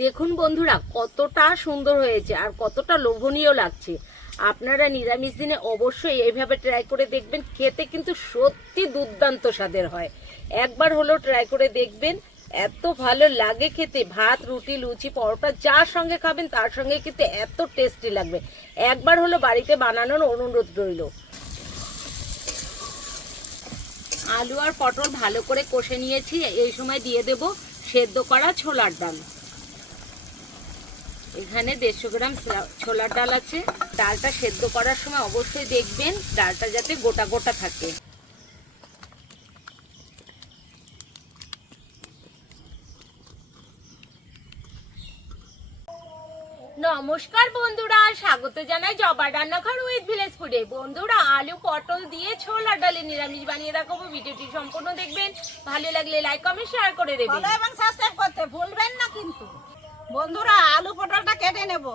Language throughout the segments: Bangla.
দেখুন বন্ধুরা, কতটা সুন্দর হয়েছে আর কতটা লোভনীয় লাগছে। আপনারা নিরামিষ দিনে অবশ্যই এইভাবে ট্রাই করে দেখবেন, খেতে কিন্তু সত্যি দুর্দান্ত স্বাদের হয়। একবার হলেও ট্রাই করে দেখবেন, এত ভালো লাগে খেতে। ভাত, রুটি, লুচি, পরোটা যার সঙ্গে খাবেন তার সঙ্গে কিন্তু এত টেস্টি লাগবে। একবার হলো বাড়িতে বানানোর অনুরোধ রইল। আলু আর পটল ভালো করে কষে নিয়েছি। এই সময় দিয়ে দেব সেদ্ধ করা ছোলার ডাল। এখানে 150 গ্রাম ছোলার ডাল আছে। ডালটা সেদ্ধ করার সময় অবশ্যই দেখবেন ডালটা যাতে গোটা গোটা থাকে। নমস্কার বন্ধুরা, স্বাগত জানাই জবা রান্নাঘর উইথ ভিলেজ ফুডে। বন্ধুরা, আলু পটল দিয়ে ছোলার ডালে নিরামিষ বানিয়ে দেখাবো। ভিডিওটি সম্পূর্ণ দেখবেন, ভালো লাগলে লাইক কমেন্ট শেয়ার করে দেবেন এবং সাবস্ক্রাইব করতে ভুলবেন না কিন্তু। বন্ধুরা, আলু পটলটা কেটে নেব।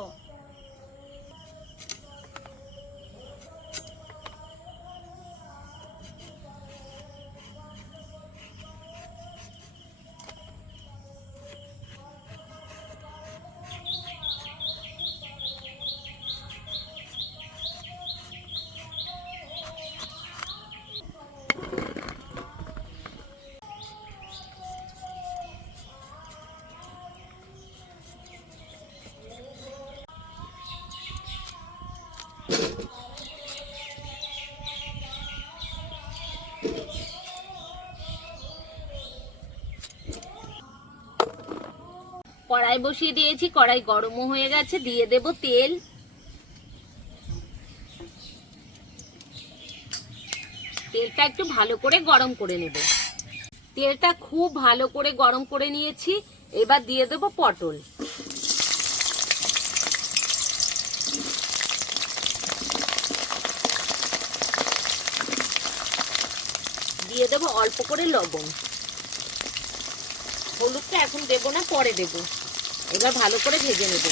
কড়াই বসিয়ে দিয়েছি, কড়াই গরমও হয়ে গেছে। দিয়ে দেব তেল। তেলটা একটু ভালো করে গরম করে নেব। তেলটা খুব ভালো করে গরম করে নিয়েছি। এবার দিয়ে দেব পটল। দিয়ে দেব অল্প করে লবণ। হলুদটা এখন দেব না, পরে দেব। এবার ভালো করে ভেজে নেব।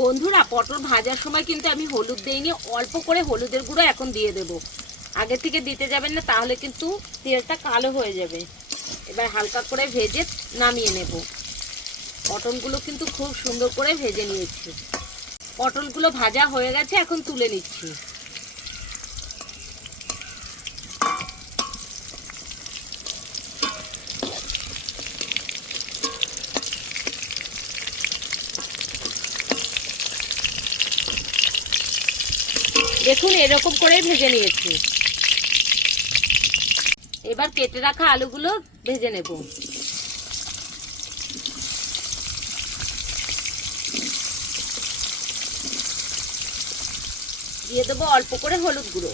বন্ধুরা, পটল ভাজার সময় কিন্তু আমি হলুদ দেইনি, অল্প করে হলুদের গুঁড়ো এখন দিয়ে দেব। আগে থেকে দিতে যাবেন না, তাহলে কিন্তু তেলটা কালো হয়ে যাবে। এবার হালকা করে ভেজে নামিয়ে নেব। পটলগুলো কিন্তু খুব সুন্দর করে ভেজে নিয়েছি। পটলগুলো ভাজা হয়ে গেছে, এখন তুলে নিচ্ছি। দেখুন, এরকম করে ভেজে নিয়েছি। এবার কেটে রাখা আলুগুলো ভেজে নেব। দিয়ে দেবো অল্প করে হলুদ গুঁড়ো,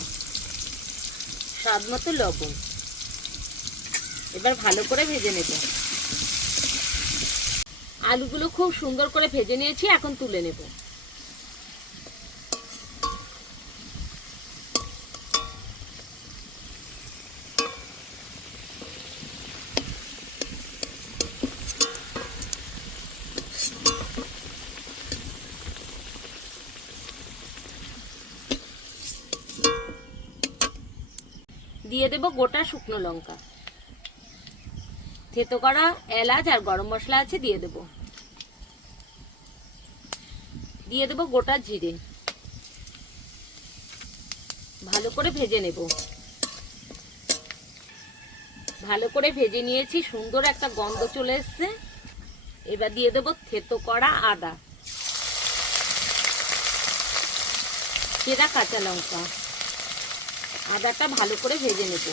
স্বাদ মতো লবণ। এবার ভালো করে ভেজে নেব। আলুগুলো খুব সুন্দর করে ভেজে নিয়েছি, এখন তুলে নেব। দিয়ে দেব গোটা শুকনো লঙ্কা, থেতো করা এলাচ আর গরম মশলা আছে, দিয়ে দেব। দিয়ে দেব গোটা জিরে। ভালো করে ভেজে নেব। ভালো করে ভেজে নিয়েছি, সুন্দর একটা গন্ধ চলে এসছে। এবার দিয়ে দেব থেতো করা আদা, চেরা কাঁচা লঙ্কা। আদাটা ভালো করে ভেজে নেব।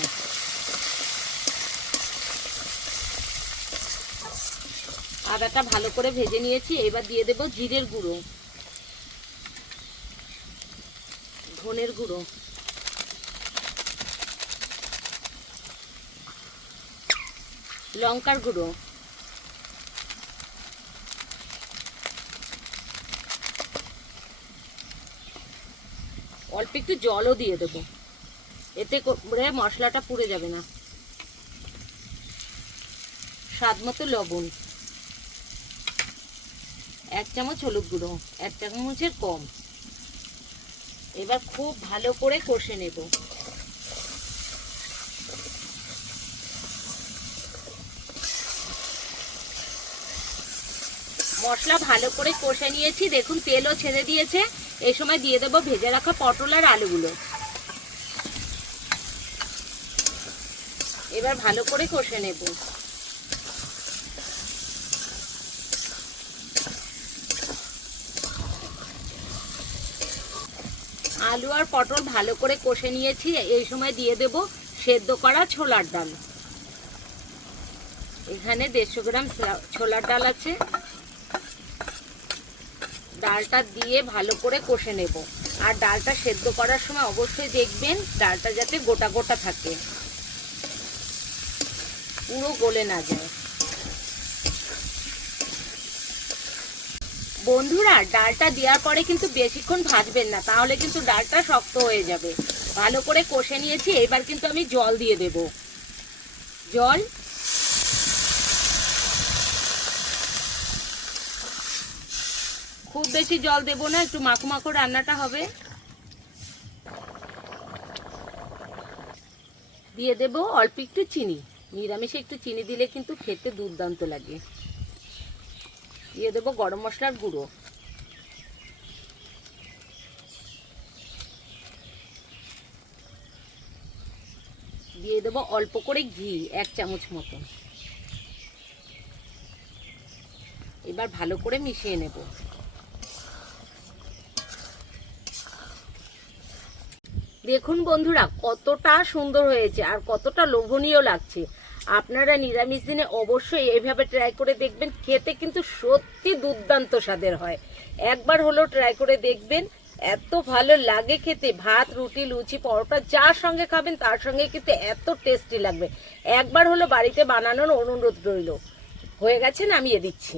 আদাটা ভালো করে ভেজে নিয়েছি। এবার দিয়ে দেব জিরের গুঁড়ো, ধনের গুঁড়ো, লঙ্কার গুঁড়ো, অল্প একটু জলও দিয়ে দেব, এতে করে মশলাটা পুড়ে যাবে না। স্বাদ মতো লবণ, 1 চামচ হলুদ গুঁড়ো, 1 চামচের কম। এবার খুব ভালো করে কষে নেব। মশলা ভালো করে কষে নিয়েছি, দেখুন তেলও ছেড়ে দিয়েছে। এই সময় দিয়ে দেবো ভেজে রাখা পটল আর আলুগুলো। এবার ভালো করে কষে নেব। আলু আর পটল ভালো করে কষে নিয়েছি। এই সময় দিয়ে দেব সেদ্ধ করা ছোলার ডাল। এখানে 150 গ্রাম ছোলার ডাল আছে। ডালটা দিয়ে ভালো করে কষে নেব। আর ডালটা সেদ্ধ করার সময় অবশ্যই দেখবেন ডালটা যাতে গোটা গোটা থাকে, পুরো গলে না যায়। বন্ধুরা, ডালটা দেওয়ার পরে কিন্তু বেশিক্ষণ ভাজবেন না, তাহলে কিন্তু ডালটা শক্ত হয়ে যাবে। ভালো করে কষে নিয়েছি। এবার কিন্তু আমি জল দিয়ে দেব। জল খুব বেশি জল দেব না, একটু মাখো মাখো রান্নাটা হবে। দিয়ে দেব অল্প একটু চিনি। নিরামিষে একটু চিনি দিলে কিন্তু খেতে দুর্দান্ত লাগে। দিয়ে দেব গরম মশলার গুঁড়ো। দিয়ে দেব অল্প করে ঘি, 1 চামচ মতো। এবার ভালো করে মিশিয়ে নেব। দেখুন বন্ধুরা, কতটা সুন্দর হয়েছে আর কতটা লোভনীয় লাগছে। আপনারা নিরামিষ দিনে অবশ্যই এইভাবে ট্রাই করে দেখবেন, খেতে কিন্তু সত্যি দুর্দান্ত স্বাদের হয়। একবার হলেও ট্রাই করে দেখবেন, এত ভালো লাগে খেতে। ভাত, রুটি, লুচি, পরোটা যার সঙ্গে খাবেন তার সঙ্গে কিন্তু এত টেস্টি লাগবে। একবার হলো বাড়িতে বানানোর অনুরোধ রইল। হয়ে গেছে, নামিয়ে দিচ্ছি।